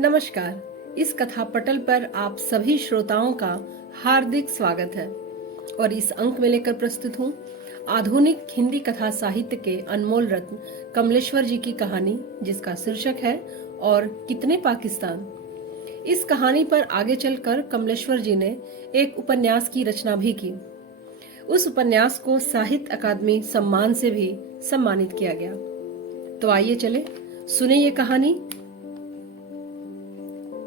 नमस्कार। इस कथा पटल पर आप सभी श्रोताओं का हार्दिक स्वागत है और इस अंक में लेकर प्रस्तुत हूँ आधुनिक हिंदी कथा साहित्य के अनमोल रत्न कमलेश्वर जी की कहानी, जिसका शीर्षक है और कितने पाकिस्तान। इस कहानी पर आगे चलकर कमलेश्वर जी ने एक उपन्यास की रचना भी की। उस उपन्यास को साहित्य अकादमी सम्मान से भी सम्मानित किया गया। तो आइए चले सुने ये कहानी।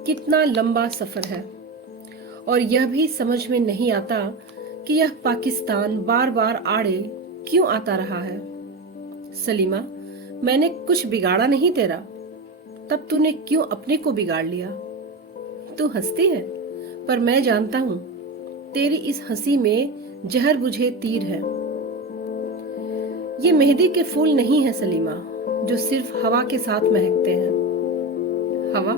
कितना लंबा सफर है और यह भी समझ में नहीं आता कि यह पाकिस्तान बार बार आड़े क्यों आता रहा है। सलीमा, मैंने कुछ बिगाड़ा नहीं तेरा, तब तूने क्यों अपने को बिगाड़ लिया? तू हंसती है, पर मैं जानता हूं तेरी इस हंसी में जहर बुझे तीर है। ये मेहंदी के फूल नहीं है सलीमा, जो सिर्फ हवा के साथ महकते हैं। हवा?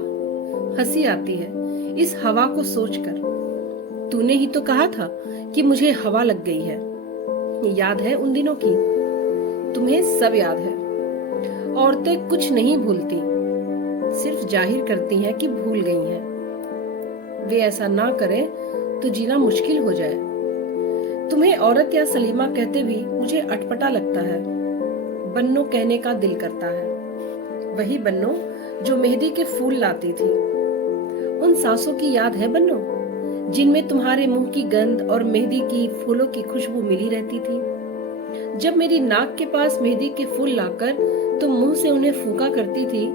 हंसी आती है इस हवा को सोचकर। तूने ही तो कहा था कि मुझे हवा लग गई है। याद है उन दिनों की? तुम्हें सब याद है। औरतें कुछ नहीं भूलती, सिर्फ जाहिर करती हैं कि भूल गई हैं। वे ऐसा ना करें तो जीना मुश्किल हो जाए। तुम्हें औरत या सलीमा कहते भी मुझे अटपटा लगता है। बन्नो कहने का दिल करता है। वही बन्नो जो मेहंदी के फूल लाती थी। उन सांसों की याद है बन्नो, जिनमें तुम्हारे मुंह की गंध और मेहंदी की फूलों की खुशबू मिली रहती थी। जब मेरी नाक के पास मेहंदी के फूल लाकर तुम मुंह से उन्हें फूंका करती थी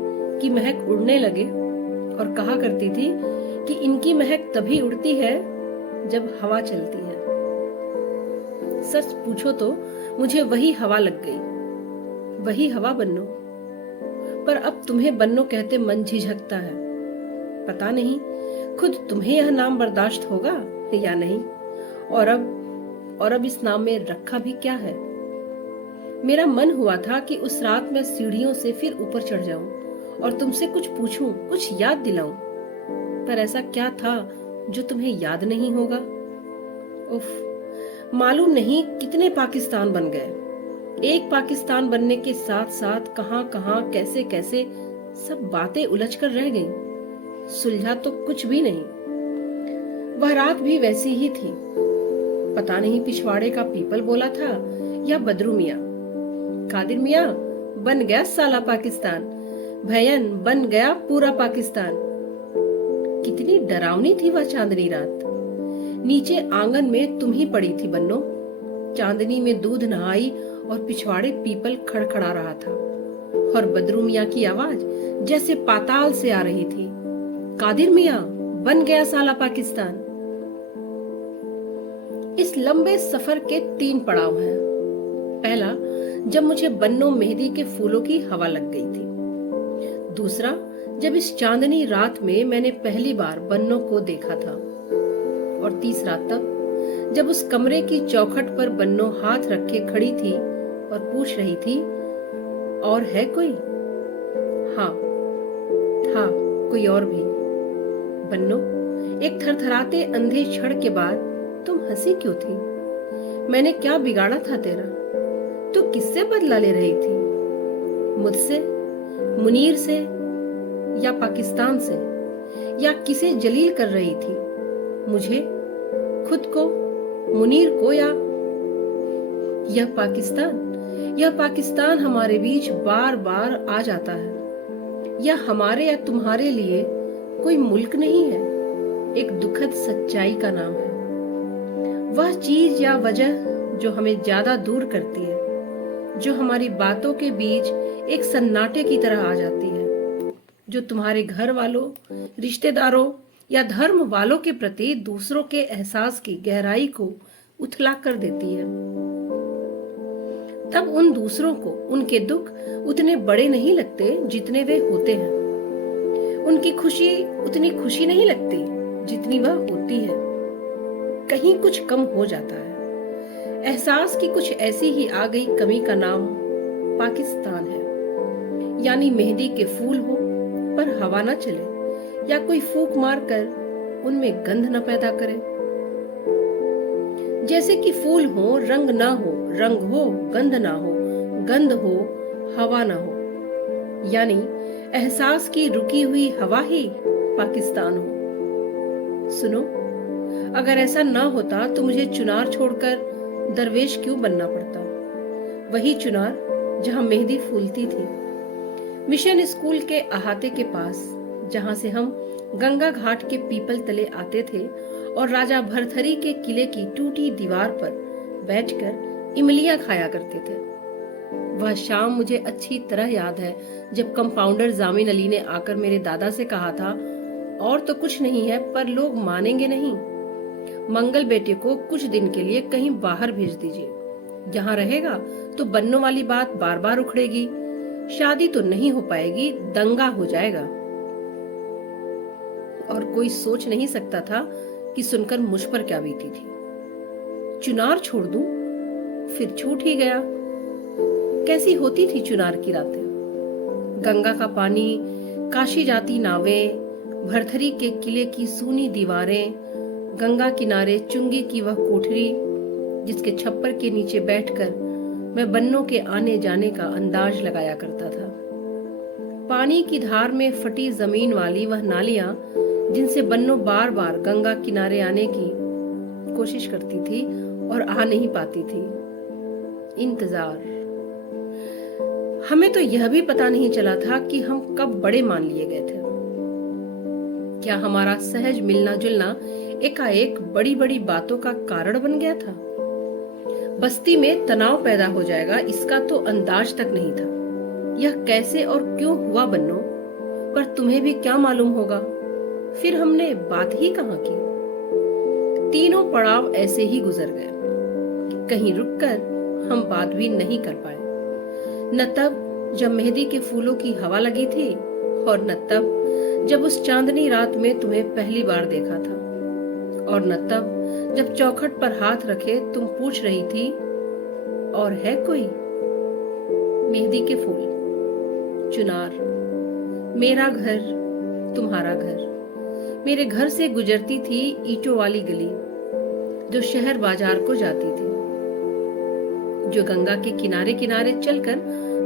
कि महक उड़ने लगे, और कहा करती थी कि इनकी महक तभी उड़ती है जब हवा चलती है। सच पूछो तो मुझे वही हवा लग गई। वही हवा बन्नो। पर अब तुम्हें बन्नो कहते मन झिझकता है। पता नहीं खुद तुम्हें यह नाम बर्दाश्त होगा या नहीं। और अब इस नाम में रखा भी क्या है। मेरा मन हुआ था कि उस रात मैं सीढ़ियों से फिर ऊपर चढ़ जाऊं और तुमसे कुछ पूछूं, कुछ याद दिलाऊं। पर ऐसा क्या था जो तुम्हें याद नहीं होगा? उफ, मालूम नहीं कितने पाकिस्तान बन गए। एक पाकिस्तान बनने के साथ साथ कहां कहां कैसे कैसे सब बातें उलझ कर रह गईं। सुलझा तो कुछ भी नहीं। वह रात भी वैसी ही थी। पता नहीं पिछवाड़े का पीपल बोला था या बदरू मियां। कादिर मियां, बन गया साला पाकिस्तान। भयन, बन गया पूरा पाकिस्तान। कितनी डरावनी थी वह चांदनी रात। नीचे आंगन में तुम ही पड़ी थी बन्नो। चांदनी में दूध नहाई और पिछवाड़े पीपल खड़खड़ा रहा था, और बदरू मियां की आवाज जैसे पाताल से आ रही थी। कादिर मियां, बन गया साला पाकिस्तान। इस लंबे सफर के 3 पड़ाव हैं। पहला, जब मुझे बन्नो मेहंदी के फूलों की हवा लग गई थी। दूसरा, जब इस चांदनी रात में मैंने पहली बार बन्नो को देखा था। और तीसरा तब जब उस कमरे की चौखट पर बन्नो हाथ रखे खड़ी थी और पूछ रही थी, और है कोई? हाँ, था कोई और भी। बन्नो, एक थरथराते अंधे क्षण के बाद तुम हंसी क्यों थी? मैंने क्या बिगाड़ा था तेरा? तू किससे बदला ले रही थी? मुझसे, मुनीर से, या पाकिस्तान से, या किसे जलील कर रही थी? मुझे, खुद को, मुनीर को, या यह पाकिस्तान हमारे बीच बार बार आ जाता है। या हमारे या तुम्हारे लिए कोई मुल्क नहीं है, एक दुखद सच्चाई का नाम है। वह चीज या वजह जो हमें ज्यादा दूर करती है, जो हमारी बातों के बीच एक सन्नाटे की तरह आ जाती है, जो तुम्हारे घर वालों, रिश्तेदारों या धर्म वालों के प्रति दूसरों के एहसास की गहराई को उथला कर देती है। तब उन दूसरों को उनके दुख उतने बड़े नहीं लगते जितने वे होते हैं। उनकी खुशी उतनी खुशी नहीं लगती जितनी वह होती है। कहीं कुछ कम हो जाता है। एहसास की कुछ ऐसी ही आ गई कमी का नाम पाकिस्तान है। यानी मेहंदी के फूल हो पर हवा न चले, या कोई फूंक मारकर उनमें गंध न पैदा करे। जैसे कि फूल हो, रंग ना हो, रंग हो, गंध ना हो, गंध हो, हवा ना हो। यानी एहसास की रुकी हुई हवा ही पाकिस्तान हो। सुनो, अगर ऐसा ना होता तो मुझे चुनार छोड़कर दरवेश क्यों बनना पड़ता? वही चुनार जहां मेहंदी फूलती थी, मिशन स्कूल के अहाते के पास, जहां से हम गंगा घाट के पीपल तले आते थे और राजा भरथरी के किले की टूटी दीवार पर बैठकर इमलियां खाया करते थे। वह शाम मुझे अच्छी तरह याद है, जब कंपाउंडर जामिन अली ने आकर मेरे दादा से कहा था, और तो कुछ नहीं है पर लोग मानेंगे नहीं, मंगल बेटे को कुछ दिन के लिए कहीं बाहर भेज दीजिए। यहाँ रहेगा तो बन्नों वाली बात बार बार उखड़ेगी, शादी तो नहीं हो पाएगी, दंगा हो जाएगा। और कोई सोच नहीं सकता था कि सुनकर मुझ पर क्या बीती थी। चुनार छोड़ दूं? फिर छूट ही गया। कैसी होती थी चुनार की रातें? गंगा का पानी, काशी जाती नावें, भरथरी के किले की सूनी दीवारें, गंगा किनारे चुंगी की वह कोठरी जिसके छप्पर के नीचे बैठकर मैं बन्नों के आने जाने का अंदाज लगाया करता था। पानी की धार में फटी जमीन वाली वह नालियां जिनसे बन्नों बार बार गंगा किनारे आने की कोशिश करती थी और आ नहीं पाती थी। इंतजार। हमें तो यह भी पता नहीं चला था कि हम कब बड़े मान लिए गए थे। क्या हमारा सहज मिलना जुलना एकाएक बड़ी बड़ी बातों का कारण बन गया था? बस्ती में तनाव पैदा हो जाएगा इसका तो अंदाज तक नहीं था। यह कैसे और क्यों हुआ बन्नो, पर तुम्हें भी क्या मालूम होगा। फिर हमने बात ही कहां की। तीनों पड़ाव ऐसे ही गुजर गए। कहीं रुककर हम बात भी नहीं कर पाए। न तब जब मेहंदी के फूलों की हवा लगी थी, और न तब जब उस चांदनी रात में तुम्हें पहली बार देखा था, और न तब जब चौखट पर हाथ रखे तुम पूछ रही थी, और है कोई? मेहंदी के फूल, चुनार, मेरा घर, तुम्हारा घर, मेरे घर से गुजरती थी ईंटों वाली गली जो शहर बाजार को जाती थी, जो गंगा के किनारे किनारे चलकर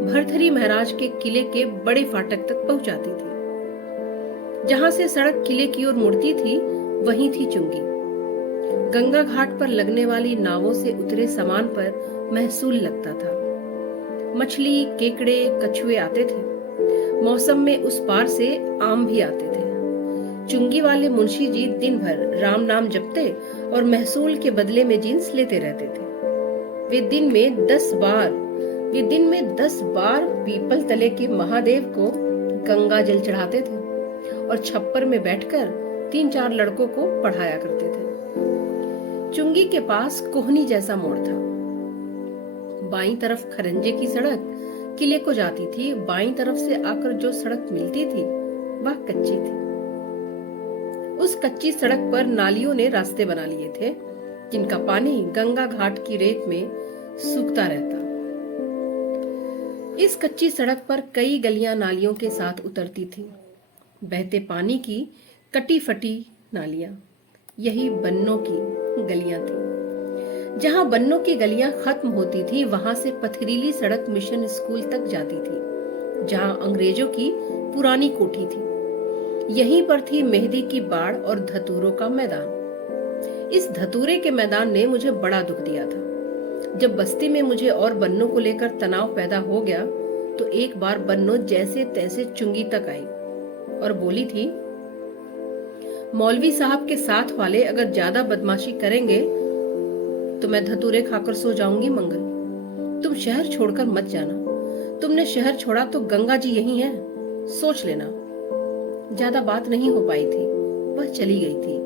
भरथरी महाराज के किले के बड़े फाटक तक पहुंचाती थी। जहां से सड़क किले की ओर मुड़ती थी, वहीं थी चुंगी। गंगा घाट पर लगने वाली नावों से उतरे सामान पर महसूल लगता था। मछली, केकड़े, कछुए आते थे। मौसम में उस पार से आम भी आते थे। चुंगी वाले मुंशी जी दिन भर राम नाम जपते और महसूल के बदले में जींस लेते रहते थे। वे दिन में 10 बार पीपल तले के महादेव को गंगा जल चढ़ाते थे और छप्पर में बैठकर 3-4 लड़कों को पढ़ाया करते थे। चुंगी के पास कोहनी जैसा मोड़ था। बाईं तरफ खरंजे की सड़क किले को जाती थी, बाईं तरफ से आकर जो सड़क मिलती थी वह कच्ची थी। उस कच्ची सड़क पर नालियों ने रास्ते बना लिए थे, जिनका पानी गंगा घाट की रेत में सूखता रहता। इस कच्ची सड़क पर कई गलियां नालियों के साथ उतरती थीं। बहते पानी की कटी फटी नालियां, यही बन्नों की गलियां थीं। जहां बन्नों की गलियां खत्म होती थी, वहां से पथरीली सड़क मिशन स्कूल तक जाती थी, जहां अंग्रेजों की पुरानी कोठी थी। यहीं पर थी मेहंदी की बाड़ और धतूरों का मैदान। इस धतूरे के मैदान ने मुझे बड़ा दुख दिया था। जब बस्ती में मुझे और बन्नों को लेकर तनाव पैदा हो गया, तो एक बार बन्नों जैसे तैसे चुंगी तक आई और बोली थी, मौलवी साहब के साथ वाले अगर ज्यादा बदमाशी करेंगे तो मैं धतूरे खाकर सो जाऊंगी। मंगल, तुम शहर छोड़कर मत जाना। तुमने शहर छोड़ा तो गंगा जी यही है, सोच लेना। ज्यादा बात नहीं हो पाई थी, वह चली गई थी।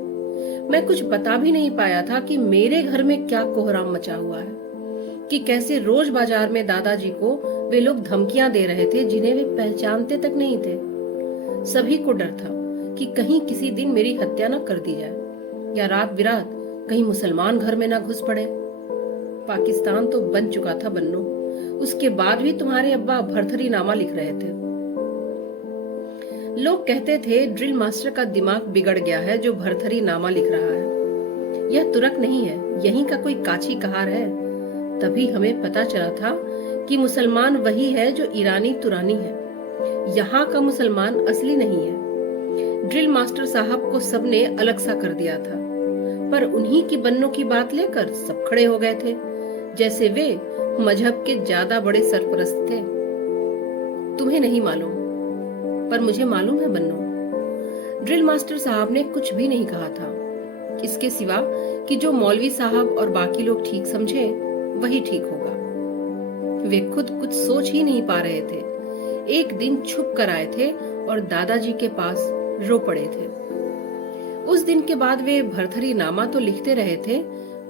मैं कुछ बता भी नहीं पाया था कि मेरे घर में क्या कोहराम मचा हुआ है, कि कैसे रोज बाजार में दादाजी को वे लोग धमकियां दे रहे थे जिन्हें वे पहचानते तक नहीं थे। सभी को डर था कि कहीं किसी दिन मेरी हत्या न कर दी जाए, या रात बिरात कहीं मुसलमान घर में न घुस पड़े। पाकिस्तान तो बन चुका था बन्नो, उसके बाद भी तुम्हारे अब्बा भरथरी नामा लिख रहे थे। लोग कहते थे ड्रिल मास्टर का दिमाग बिगड़ गया है जो भरथरी नामा लिख रहा है। यह तुरक नहीं है, यहीं का कोई काछी कहार है। तभी हमें पता चला था कि मुसलमान वही है जो ईरानी तुरानी है। यहाँ का मुसलमान असली नहीं है। ड्रिल मास्टर साहब को सबने अलग सा कर दिया था, पर उन्हीं की बन्नों की बात लेकर सब खड़े हो गए थे, जैसे वे मजहब के ज्यादा बड़े सरपरस्त थे। तुम्हें नहीं मालूम, पर मुझे मालूम है बन्नो। ड्रिल मास्टर साहब ने कुछ भी नहीं कहा था, इसके सिवा कि जो मौलवी साहब और बाकी लोग ठीक समझे वही ठीक होगा। वे खुद कुछ सोच ही नहीं पा रहे थे। एक दिन छुप कर आए थे और दादाजी के पास रो पड़े थे। उस दिन के बाद वे भरथरी नामा तो लिखते रहे थे,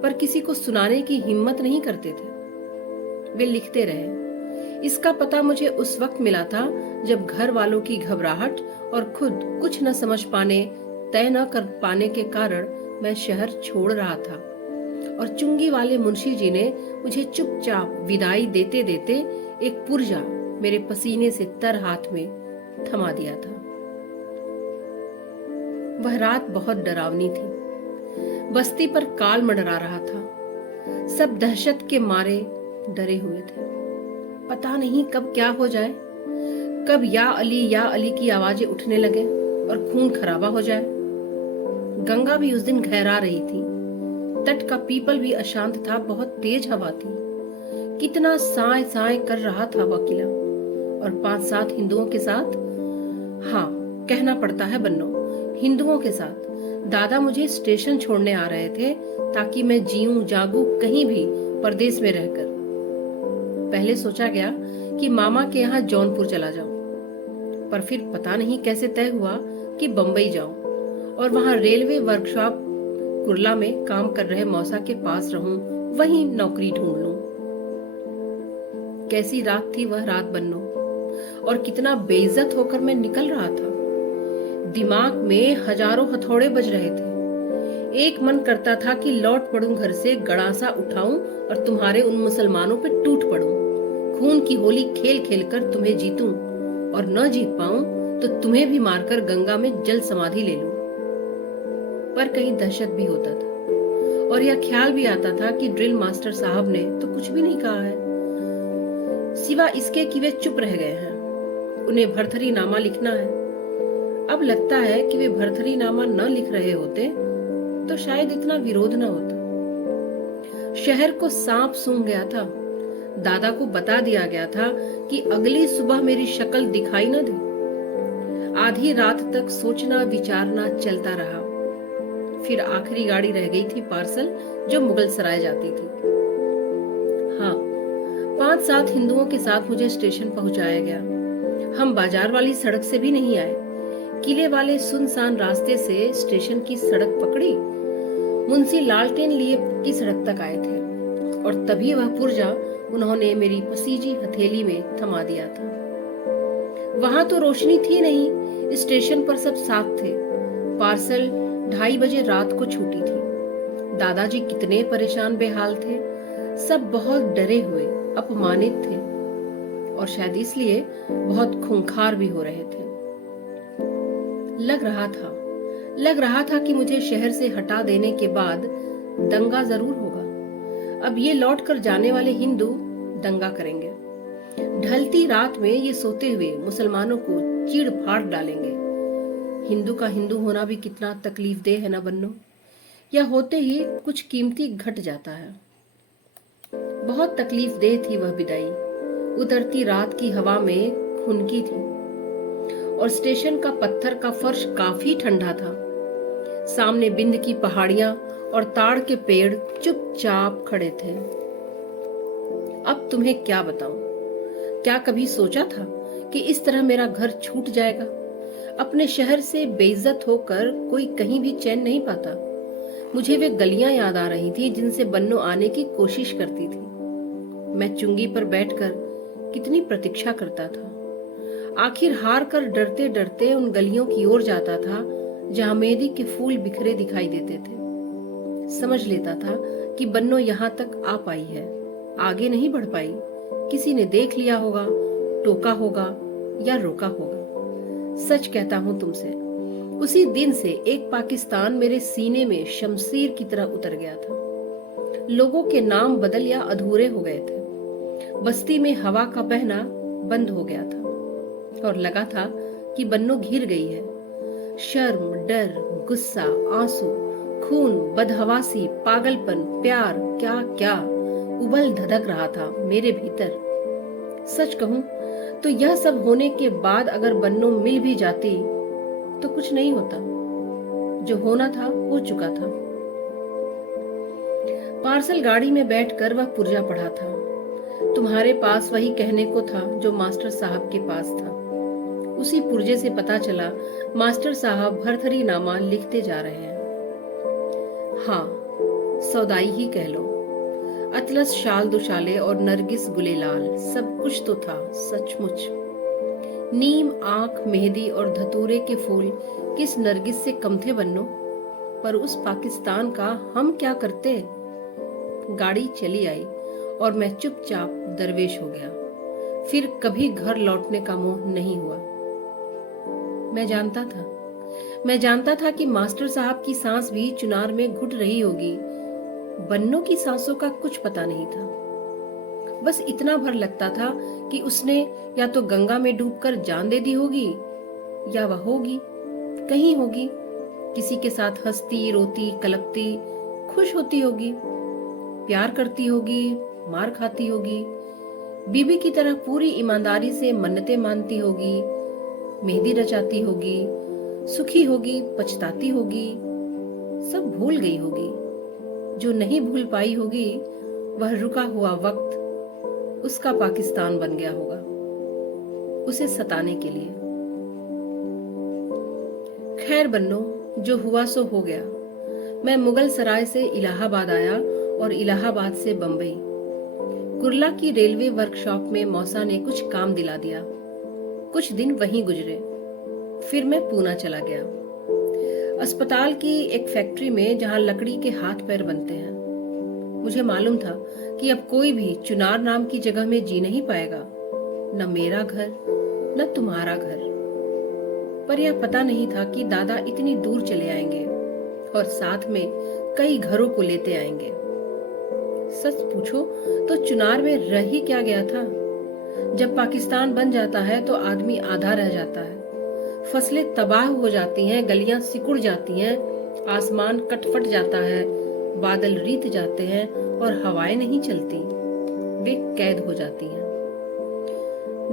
पर किसी को सुनाने की हिम्मत नहीं करते थे। वे लिखते रहे। इसका पता मुझे उस वक्त मिला था जब घर वालों की घबराहट और खुद कुछ न समझ पाने, तय न कर पाने के कारण मैं शहर छोड़ रहा था और चुंगी वाले मुंशी जी ने मुझे चुपचाप विदाई देते देते एक पुर्जा मेरे पसीने से तर हाथ में थमा दिया था। वह रात बहुत डरावनी थी। बस्ती पर काल मंडरा रहा था। सब दहशत के मारे डरे हुए थे। पता नहीं कब क्या हो जाए, कब या अली की आवाजें उठने लगे और खून खराबा हो जाए। गंगा भी उस दिन गहरा रही थी। तट का पीपल भी अशांत था, बहुत तेज हवा थी। कितना साए साए कर रहा था वह किला, और 5-7 हिंदुओं के साथ, हाँ कहना पड़ता है बन्नो, हिंदुओं के साथ दादा मुझे स्टेशन छोड़ने आ रहे थे ताकि मैं जीऊं जागूं कहीं भी परदेश में रहकर। पहले सोचा गया कि मामा के यहाँ जौनपुर चला जाऊं, पर फिर पता नहीं कैसे तय हुआ कि बंबई जाऊं और वहां रेलवे वर्कशॉप कुर्ला में काम कर रहे मौसा के पास रहूं, वहीं नौकरी ढूंढ लूं। कैसी रात थी वह रात बन्नो, और कितना बेइज्जत होकर मैं निकल रहा था। दिमाग में हजारों हथौड़े बज रहे थे। एक मन करता था कि लौट पड़ूं घर से, गड़ासा उठाऊं और तुम्हारे उन मुसलमानों पे टूट पड़ूं, खून की होली खेल खेल कर तुम्हें जीतूं, और न जीत पाऊं तो तुम्हें भी मारकर गंगा में जल समाधि ले लूं। पर कहीं दहशत भी होता था और यह ख्याल भी आता था कि ड्रिल मास्टर साहब ने तो कुछ भी नहीं कहा है, सिवा इसके कि वे चुप रह गए हैं। उन्हें भरथरी नामा लिखना है। अब लगता है कि वे भरथरी नामा न लिख रहे होते तो शायद इतना विरोध न होता। शहर को सांप सूंघ गया था। दादा को बता दिया गया था कि अगली सुबह मेरी शक्ल दिखाई न दे। आधी रात तक सोचना विचारना चलता रहा। फिर आखिरी गाड़ी रह गई थी पार्सल, जो मुगल सराय जाती थी। हाँ, 5-7 हिंदुओं के साथ मुझे स्टेशन पहुंचाया गया। हम बाजार वाली सड़क से भी नहीं आए, किले वाले सुनसान रास्ते से स्टेशन की सड़क पकड़ी, मुंशी लालटेन लिए की सड़क तक आए थे, और तभी वह पुर्जा उन्होंने मेरी पसीजी हथेली में थमा दिया था। वहां तो रोशनी थी नहीं, स्टेशन पर सब साथ थे। पार्सल 2:30 बजे रात को छूटी थी। दादाजी कितने परेशान बेहाल थे। सब बहुत डरे हुए, अपमानित थे, और शायद इसलिए बहुत खूंखार भी हो रहे थे। लग रहा था कि मुझे शहर से हटा देने के बाद दंगा जरूर होगा। अब ये लौट कर जाने वाले हिंदू दंगा करेंगे। ढलती रात में ये सोते हुए मुसलमानों को चीड़ फाड़ डालेंगे। हिंदू का हिंदू होना भी कितना तकलीफ दे है ना बन्नो। या होते ही कुछ कीमती घट जाता है। बहुत तकलीफ दे थी वह विदाई। उतरती रात की हवा में खुनकी थी, और स्टेशन का पत्थर का फर्श काफी ठंडा था। सामने बिंद की पहाड़ियां और ताड़ के पेड़ चुपचाप खड़े थे। अब तुम्हें क्या बताऊं? क्या कभी सोचा था कि इस तरह मेरा घर छूट जाएगा? अपने शहर से बेइज्जत होकर कोई कहीं भी चैन नहीं पाता। मुझे वे गलियां याद आ रही थी जिनसे बन्नो आने की कोशिश करती थी। मैं चुंगी पर बैठकर कितनी प्रतीक्षा करता था। आखिर हार कर डरते डरते उन गलियों की ओर जाता था जहां मेहंदी के फूल बिखरे दिखाई देते थे। समझ लेता था कि बन्नो यहाँ तक आ पाई है, आगे नहीं बढ़ पाई। किसी ने देख लिया होगा, टोका होगा या रोका होगा। सच कहता हूं तुमसे, उसी दिन से एक पाकिस्तान मेरे सीने में शमशीर की तरह उतर गया था। लोगों के नाम बदल या अधूरे हो गए थे। बस्ती में हवा का बहना बंद हो गया था और लगा था कि बन्नो घिर गई है। शर्म, डर, गुस्सा, आंसू, खून, बदहवासी, पागलपन, प्यार, क्या क्या उबल धधक रहा था मेरे भीतर। सच कहूं तो यह सब होने के बाद अगर बन्नो मिल भी जाती तो कुछ नहीं होता। जो होना था हो चुका था। पार्सल गाड़ी में बैठकर वह पुर्जा पढ़ा था। तुम्हारे पास वही कहने को था जो मास्टर साहब के पास था। उसी पुर्जे से पता चला मास्टर साहब भरथरी नामा लिखते जा रहे हैं। हाँ, सौदाई ही कह लो। अतलस शाल दुशाले और नरगिस गुलेलाल सब कुछ तो था सचमुच। नीम, आंख, मेहंदी और धतूरे के फूल किस नरगिस से कम थे बन्नो। पर उस पाकिस्तान का हम क्या करते। गाड़ी चली आई और मैं चुपचाप दरवेश हो गया। फिर कभी घर लौटने का मोह नहीं हुआ। मैं जानता था कि मास्टर साहब की सांस भी चुनार में घुट रही होगी। बन्नो की सांसों का कुछ पता नहीं था। बस इतना भर लगता था कि उसने या तो गंगा में डूबकर जान दे दी होगी या वह होगी, कहीं होगी, किसी के साथ हंसती, रोती, कलपती, खुश होती होगी, प्यार करती होगी, मार खाती होगी, बीबी की तरह पूरी ईमानदारी से मन्नतें मानती होगी, मेहंदी रचाती होगी, सुखी होगी, पछताती होगी, सब भूल गई होगी। जो नहीं भूल पाई होगी वह रुका हुआ वक्त उसका पाकिस्तान बन गया होगा, उसे सताने के लिए। खैर बन्नो, जो हुआ सो हो गया। मैं मुगल सराय से इलाहाबाद आया और इलाहाबाद से बंबई। कुर्ला की रेलवे वर्कशॉप में मौसा ने कुछ काम दिला दिया। कुछ दिन वहीं गुजरे। फिर मैं पूना चला गया, अस्पताल की एक फैक्ट्री में जहां लकड़ी के हाथ पैर बनते हैं। मुझे मालूम था कि अब कोई भी चुनार नाम की जगह में जी नहीं पाएगा, न मेरा घर न तुम्हारा घर। पर यह पता नहीं था कि दादा इतनी दूर चले आएंगे और साथ में कई घरों को लेते आएंगे। सच पूछो तो चुनार में रह ही क्या गया था। जब पाकिस्तान बन जाता है तो आदमी आधा रह जाता है। फसलें तबाह हो जाती हैं, गलियां सिकुड़ जाती हैं, आसमान कटफट जाता है, बादल रीत जाते हैं और हवाएं नहीं चलती, वे कैद हो जाती हैं।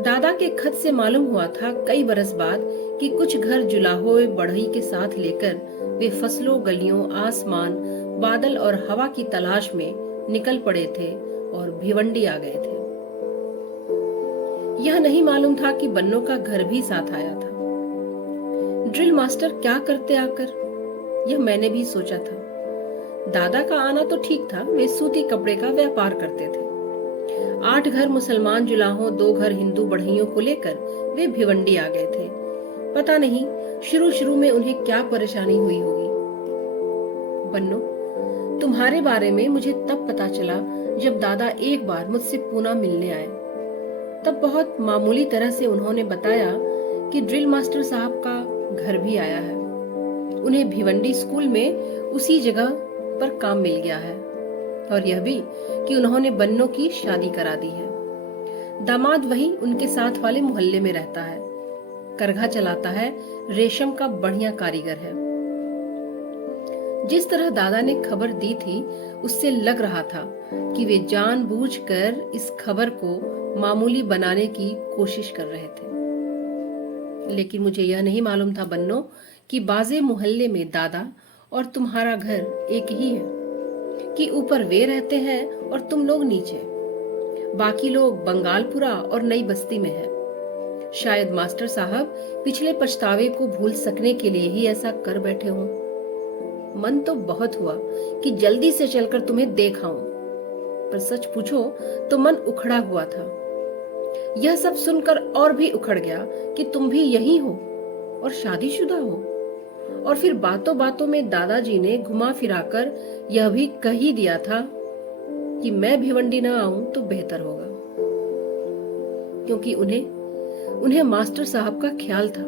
दादा के खत से मालूम हुआ था कई बरस बाद कि कुछ घर जुलाहोए बढ़ई के साथ लेकर वे फसलों, गलियों, आसमान, बादल और हवा की तलाश में निकल पड़े थे और भिवंडी आ गए थे। यह नहीं मालूम था कि बन्नों का घर भी साथ आया था। ड्रिल मास्टर क्या करते आकर, यह मैंने भी सोचा था। दादा का आना तो ठीक था, वे सूती कपड़े का व्यापार करते थे। 8 घर मुसलमान जुलाहों, 2 घर हिंदू बढ़इयों को लेकर वे भिवंडी आ गए थे। पता नहीं शुरू में उन्हें क्या परेशानी हुई होगी। बन्नो, तुम्हारे बारे में मुझे तब पता चला जब दादा एक बार मुझसे पूना मिलने आए। तब बहुत मामूली तरह से उन्होंने बताया कि ड्रिल मास्टर साहब का घर भी आया है। उन्हें भिवंडी स्कूल में उसी जगह पर काम मिल गया है और यह भी कि उन्होंने बन्नों की शादी करा दी है। दामाद वही उनके साथ वाले मोहल्ले में रहता है, करघा चलाता है, रेशम का बढ़िया कारीगर है। जिस तरह दादा ने खबर दी थी उससे लग रहा था कि वे जानबूझकर इस खबर को मामूली बनाने की कोशिश कर रहे थे। लेकिन मुझे यह नहीं मालूम था बन्नो कि बाजे मोहल्ले में दादा और तुम्हारा घर एक ही है, कि ऊपर वे रहते हैं और तुम लोग नीचे। बाकी लोग बंगालपुरा और नई बस्ती में है। शायद मास्टर साहब पिछले पछतावे को भूल सकने के लिए ही ऐसा कर बैठे हों। मन तो बहुत हुआ कि जल्दी से चलकर तुम्हें देख आऊं, पर सच पूछो तो मन उखड़ा हुआ था। यह सब सुनकर और भी उखड़ गया कि तुम भी यही हो और शादीशुदा हो। और फिर बातों बातों में दादाजी ने घुमा फिराकर यह भी कह ही दिया था कि मैं भिवंडी न आऊं तो बेहतर होगा, क्योंकि उन्हें मास्टर साहब का ख्याल था।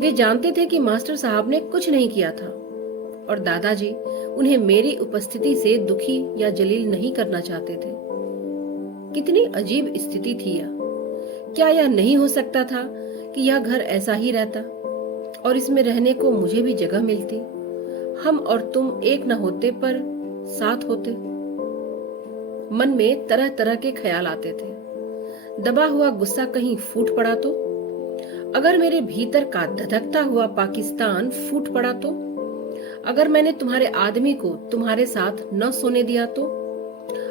वे जानते थे कि मास्टर साहब ने कुछ नहीं किया था और दादाजी उन्हें मेरी उपस्थिति से दुखी या जलील नहीं करना चाहते थे। कितनी अजीब स्थिति थी यह। क्या यह नहीं हो सकता था कि यह घर ऐसा ही रहता, और इसमें रहने को मुझे भी जगह मिलती। हम और तुम एक न होते पर साथ होते। मन में तरह तरह के ख्याल आते थे। दबा हुआ गुस्सा कहीं फूट पड़ा तो, अगर मेरे भीतर का धधकता हुआ पाकिस्तान फूट पड़ा तो, अगर मैंने तुम्हारे आदमी को तुम्हारे साथ न सोने दिया तो,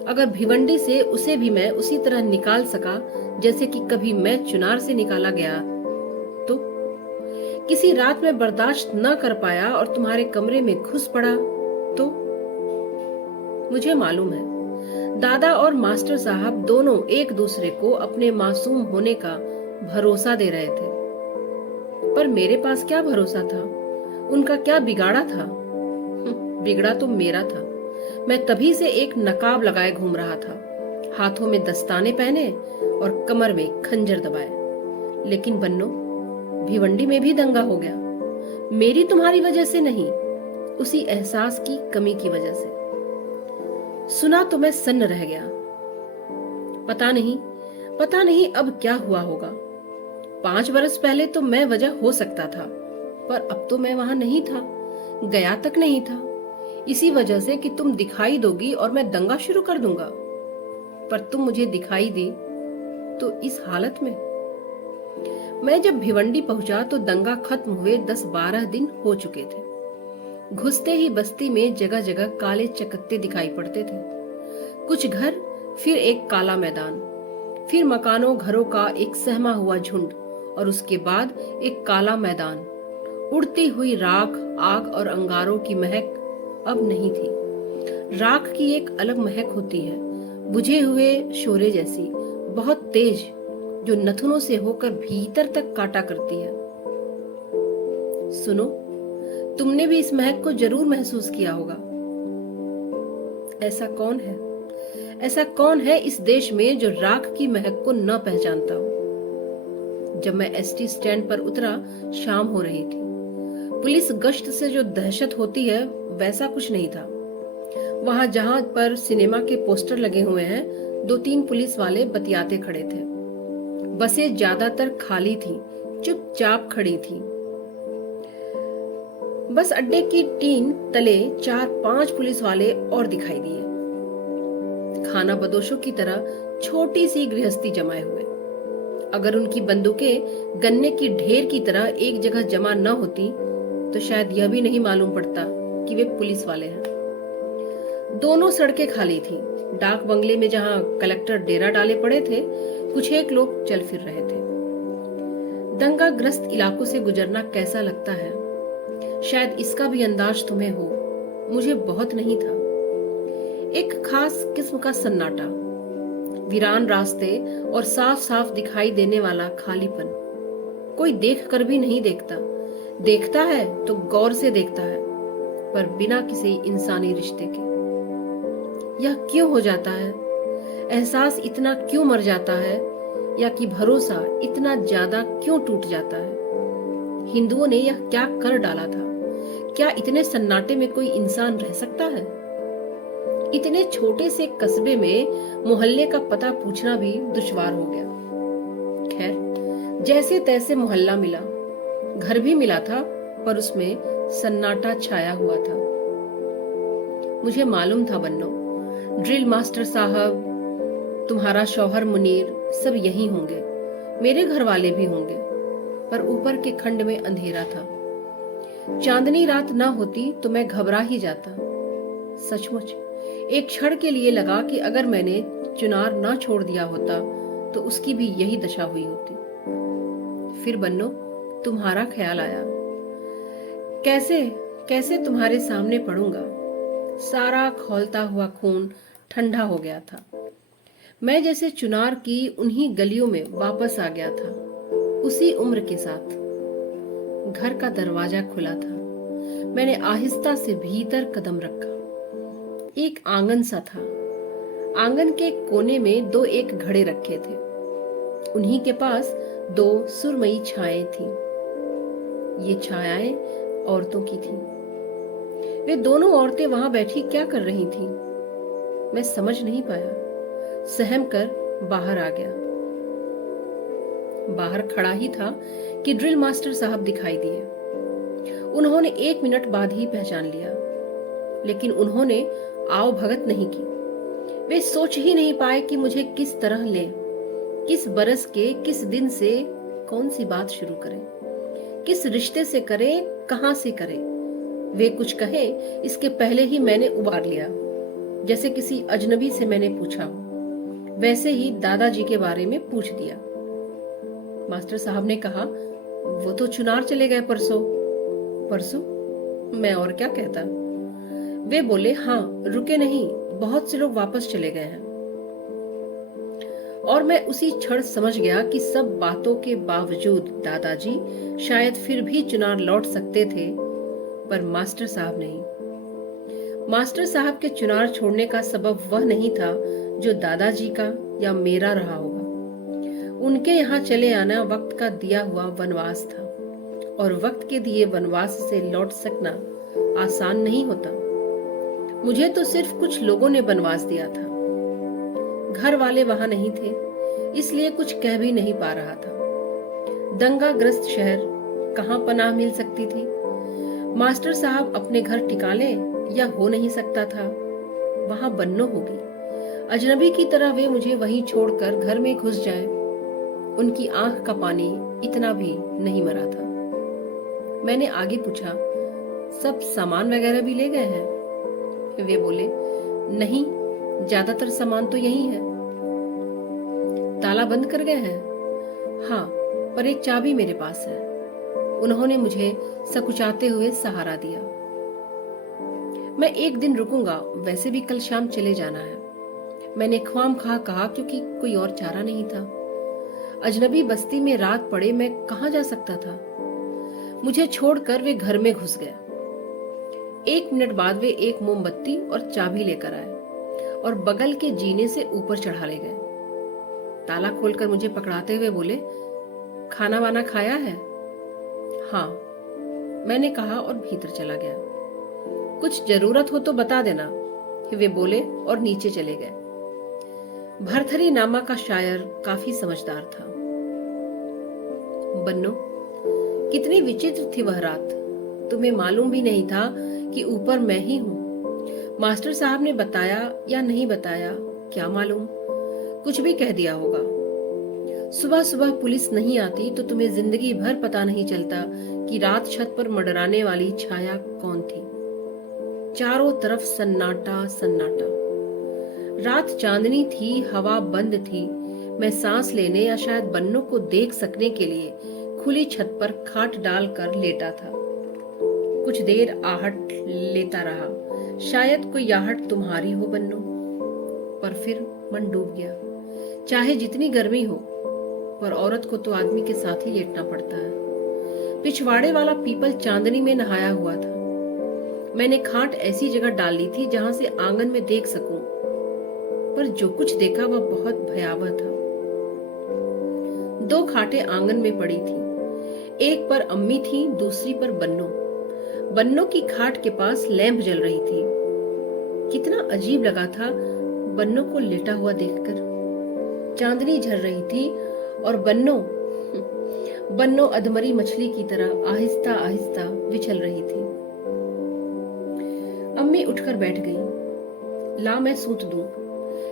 अगर भिवंडी से उसे भी मैं उसी तरह निकाल सका जैसे कि कभी मैं चुनार से निकाला गया तो, किसी रात में बर्दाश्त न कर पाया और तुम्हारे कमरे में घुस पड़ा तो। मुझे मालूम है दादा और मास्टर साहब दोनों एक दूसरे को अपने मासूम होने का भरोसा दे रहे थे, पर मेरे पास क्या भरोसा था? उनका क्या बिगाड़ा था? बिगड़ा तो मेरा था। मैं तभी से एक नकाब लगाए घूम रहा था, हाथों में दस्ताने पहने और कमर में खंजर दबाए। लेकिन बन्नो, भिवंडी में भी दंगा हो गया, मेरी तुम्हारी वजह से नहीं, उसी एहसास की कमी की वजह से। सुना तो मैं सन्न रह गया। पता नहीं अब क्या हुआ होगा। 5 बरस पहले तो मैं वजह हो सकता था, पर अब तो मैं वहां नहीं था, गया तक नहीं था, इसी वजह से कि तुम दिखाई दोगी और मैं दंगा शुरू कर दूंगा। पर तुम मुझे दिखाई दी तो इस हालत में। मैं जब भिवंडी पहुंचा तो दंगा खत्म हुए 10-12 दिन हो चुके थे। घुसते ही बस्ती में जगह जगह काले चकत्ते दिखाई पड़ते थे। कुछ घर, फिर एक काला मैदान, फिर मकानों घरों का एक सहमा हुआ झुंड, और उसके बाद एक काला मैदान। उड़ती हुई राख, आग और अंगारों की महक अब नहीं थी। राख की एक अलग महक होती है, बुझे हुए शोरे जैसी, बहुत तेज, जो नथुनों से होकर भीतर तक काटा करती है। सुनो, तुमने भी इस महक को जरूर महसूस किया होगा। ऐसा कौन है इस देश में जो राख की महक को न पहचानता हो? जब मैं एसटी स्टैंड पर उतरा, शाम हो रही थी। पुलिस गश्त से जो दहशत होती है वैसा कुछ नहीं था। वहां जहां पर सिनेमा के पोस्टर लगे हुए हैं, 2-3 पुलिस वाले बतियाते खड़े थे। बसें ज्यादातर खाली थी, चुपचाप खड़ी थी। बस अड्डे की टीन तले 4-5 पुलिस वाले और दिखाई दिए, खाना बदोशों की तरह छोटी सी गृहस्थी जमाए हुए। अगर उनकी बंदूकें गन्ने की ढेर की तरह एक जगह जमा न होती तो शायद यह भी नहीं मालूम पड़ता कि वे पुलिस वाले हैं। दोनों सड़कें खाली थी। डाक बंगले में जहां कलेक्टर डेरा डाले पड़े थे, कुछ एक लोग चल फिर रहे थे। दंगा ग्रस्त इलाकों से गुजरना कैसा लगता है, शायद इसका भी अंदाज तुम्हें हो, मुझे बहुत नहीं था। एक खास किस्म का सन्नाटा, वीरान रास्ते और साफ साफ दिखाई देने वाला खालीपन। कोई देख कर भी नहीं देखता है तो गौर से देखता है, पर बिना किसी इंसानी रिश्ते के। यह क्यों हो जाता है? एहसास इतना क्यों मर जाता है, या कि भरोसा इतना ज्यादा क्यों टूट जाता है? हिंदुओं ने यह क्या कर डाला था? क्या इतने सन्नाटे में कोई इंसान रह सकता है? इतने छोटे से कस्बे में मोहल्ले का पता पूछना भी दुश्वार हो गया। खैर, जैसे तैसे मोहल्ला मिला, घर भी मिला था, पर उसमें सन्नाटा छाया हुआ था। मुझे मालूम था बन्नो, ड्रिल मास्टर साहब, तुम्हारा शौहर मुनीर सब यही होंगे, मेरे घर वाले भी होंगे, पर ऊपर के खंड में अंधेरा था। चांदनी रात ना होती तो मैं घबरा ही जाता। सचमुच एक क्षण के लिए लगा कि अगर मैंने चुनार ना छोड़ दिया होता तो उसकी भी यही दशा हुई होती। फिर बन्नो, तुम्हारा ख्याल आया। कैसे तुम्हारे सामने पड़ूंगा। सारा खौलता हुआ खून ठंडा हो गया था। मैं जैसे चुनार की उन्हीं गलियों में वापस आ गया था, उसी उम्र के साथ। घर का दरवाजा खुला था। मैंने आहिस्ता से भीतर कदम रखा। एक आंगन सा था। आंगन के कोने में 2 एक घड़े रखे थे। उन्हीं के पास 2 सुरमई छायाएं थीं। ये छायाएं औरतों की थीं। वे दोनों औरतें वहां बैठी क्या कर रही थीं? मैं समझ नहीं पाया। सहम कर बाहर आ गया। बाहर खड़ा ही था कि ड्रिल मास्टर साहब दिखाई दिए। उन्होंने 1 मिनट बाद ही पहचान लिया, लेकिन उन्होंने आओ भगत नहीं की। वे सोच ही नहीं पाए कि मुझे किस तरह लें, किस बरस के किस दिन से कौन सी बात शुरू करें, किस रिश्ते से करें, कहां से करें। वे कुछ कहे इसके पहले ही मैंने उबार लिया, जैसे किसी अजनबी से मैंने पूछा हो। वैसे ही दादाजी के बारे में पूछ दिया। मास्टर साहब ने कहा, वो तो चुनार चले गए परसों। परसों? मैं और क्या कहता। वे बोले, हाँ, रुके नहीं, बहुत से लोग वापस चले गए हैं। और मैं उसी क्षण समझ गया कि सब बातों के बावजूद दादाजी शायद फिर भी चुनार लौट सकते थे, पर मास्टर साहब नहीं। मास्टर साहब के चुनार छोड़ने का सबब वह नहीं था जो दादाजी का या मेरा रहा होगा। उनके यहाँ चले आना वक्त का दिया हुआ वनवास था, और वक्त के दिए वनवास से लौट सकना आसान नहीं होता। मुझे तो सिर्फ कुछ लोगों ने वनवास दिया था। घर वाले वहां नहीं थे, इसलिए कुछ कह भी नहीं पा रहा था। दंगाग्रस्त शहर, कहां पनाह मिल सकती थी। मास्टर साहब अपने घर टिका लें या हो नहीं सकता था, वहां बन्नो होगी। अजनबी की तरह वे मुझे वहीं छोड़कर घर में घुस जाए। उनकी आंख का पानी इतना भी नहीं मरा था। मैंने आगे पूछा, सब सामान वगैरह भी ले गए हैं? वे बोले, नहीं, ज्यादातर सामान तो यही है। ताला बंद कर गए हैं? हाँ, पर एक चाबी मेरे पास है। उन्होंने मुझे सकुचाते हुए सहारा दिया। मैं एक दिन रुकूंगा, वैसे भी कल शाम चले जाना है। मैंने ख्वामख्वाह कहा, क्योंकि कोई और चारा नहीं था। अजनबी बस्ती में रात पड़े मैं कहां जा सकता था। मुझे छोड़कर वे घर में घुस गया। 1 मिनट बाद वे एक मोमबत्ती और चाबी लेकर आए और बगल के जीने से ऊपर चढ़ा ले गए। ताला खोलकर मुझे पकड़ाते हुए बोले, खाना वाना खाया है? हाँ, मैंने कहा और भीतर चला गया। कुछ जरूरत हो तो बता देना, वे बोले और नीचे चले गए। भरथरी नामा का शायर काफी समझदार था। बन्नो, कितनी विचित्र थी वह रात। तुम्हें मालूम भी नहीं था कि ऊपर मैं ही हूं। मास्टर साहब ने बताया या नहीं बताया, क्या मालूम, कुछ भी कह दिया होगा। सुबह सुबह पुलिस नहीं आती तो तुम्हें जिंदगी भर पता नहीं चलता कि रात छत पर मंडराने वाली छाया कौन थी। चारों तरफ सन्नाटा सन्नाटा। रात चांदनी थी, हवा बंद थी। मैं सांस लेने या शायद बन्नों को देख सकने के लिए खुली छत पर खाट डालकर लेटा था। कुछ देर आहट लेता रहा, शायद कोई आहट तुम्हारी हो बन्नो। पर फिर मन डूब गया। चाहे जितनी गर्मी हो, पर औरत को तो आदमी के साथ ही लेटना पड़ता है। पिछवाड़े वाला पीपल चांदनी में नहाया हुआ था। मैंने खाट ऐसी जगह डाल ली थी जहां से आंगन में देख सकूं, पर जो कुछ देखा वह बहुत भयावह था। 2 खाटें आंगन में पड़ी थी। एक पर अम्मी थी, दूसरी पर बन्नो। बन्नो की खाट के पास लैंप जल रही थी। कितना अजीब लगा था बन्नो को लेटा हुआ देखकर। चांदनी झर रही थी और बन्नो अधमरी मछली की तरह आहिस्ता आहिस्ता विचल रही थी। अम्मी उठकर बैठ गई। ला मैं सूत दूं,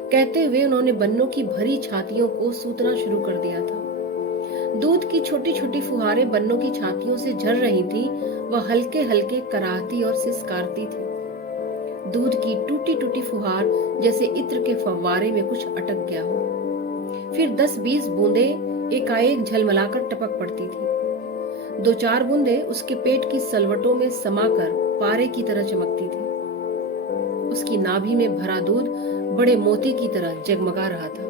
कहते हुए उन्होंने बन्नो की भरी छातियों को सूतना शुरू कर दिया था। दूध की छोटी छोटी फुहारें बन्नो की छातियों से झर रही थी। वह हल्के हल्के कराहती और सिसकारती थी। दूध की टूटी टूटी फुहार जैसे इत्र के फव्वारे में कुछ अटक गया हो। फिर 10-20 बूंदें एकाएक झलमलाकर टपक पड़ती थी। 2-4 बूंदें उसके पेट की सलवटों में समाकर पारे की तरह चमकती थी। उसकी नाभि में भरा दूध बड़े मोती की तरह जगमगा रहा था।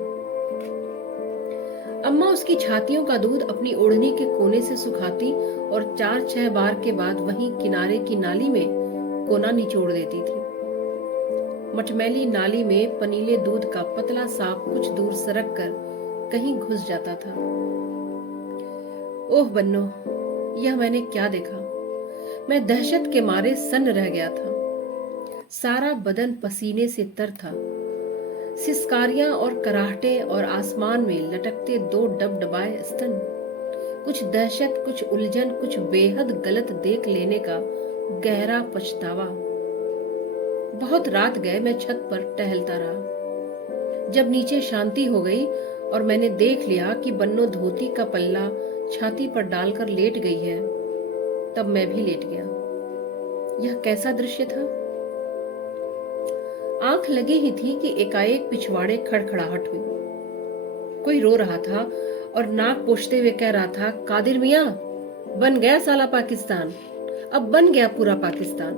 अम्मा उसकी छातियों का दूध अपनी ओढ़नी के कोने से सुखाती और 4-6 बार के बाद वहीं किनारे की नाली में कोना निचोड़ देती थी। मटमैली नाली में पनीले दूध का पतला सांप कुछ दूर सरक कर कहीं घुस जाता था। ओह बन्नो, यह मैंने क्या देखा। मैं दहशत के मारे सन्न रह गया था। सारा बदन पसीने से तर था। सिसकारियां और कराहटे और आसमान में लटकते 2 डबडबाए स्तन। कुछ दहशत, कुछ उलझन, कुछ बेहद गलत देख लेने का गहरा पछतावा। बहुत रात गए मैं छत पर टहलता रहा। जब नीचे शांति हो गई और मैंने देख लिया कि बन्नो धोती का पल्ला छाती पर डालकर लेट गई है, तब मैं भी लेट गया। यह कैसा दृश्य था? आंख लगी ही थी कि एकाएक पिछवाड़े खड़खड़ाहट हुई। कोई रो रहा था और नाक पोंछते हुए कह रहा था, कादिर मियां, बन गया साला पाकिस्तान, अब बन गया पूरा पाकिस्तान।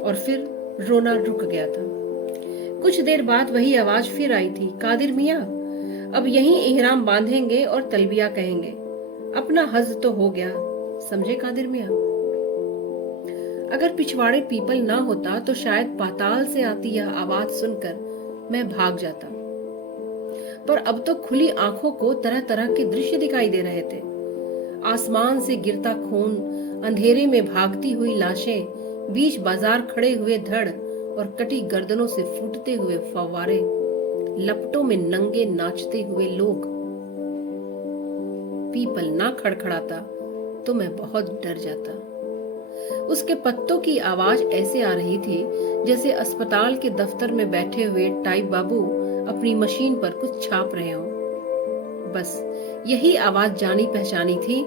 और फिर रोना रुक गया था। कुछ देर बाद वही आवाज फिर आई थी, कादिर मियां, अब यहीं इहराम बांधेंगे और तलबिया कहेंगे, अपना हज तो हो गया, समझे कादिर मियां। अगर पिछवाड़े पीपल ना होता तो शायद पाताल से आती यह आवाज सुनकर मैं भाग जाता। पर अब तो खुली आंखों को तरह तरह के दृश्य दिखाई दे रहे थे। आसमान से गिरता खून, अंधेरे में भागती हुई लाशें, बीच बाजार खड़े हुए धड़ और कटी गर्दनों से फूटते हुए फव्वारे, लपटों में नंगे नाचते हुए लोग। पीपल ना खड़खड़ाता तो मैं बहुत डर जाता। उसके पत्तों की आवाज ऐसे आ रही थी जैसे अस्पताल के दफ्तर में बैठे हुए टाइप बाबू अपनी मशीन पर कुछ छाप रहे हों। बस यही आवाज जानी पहचानी थी,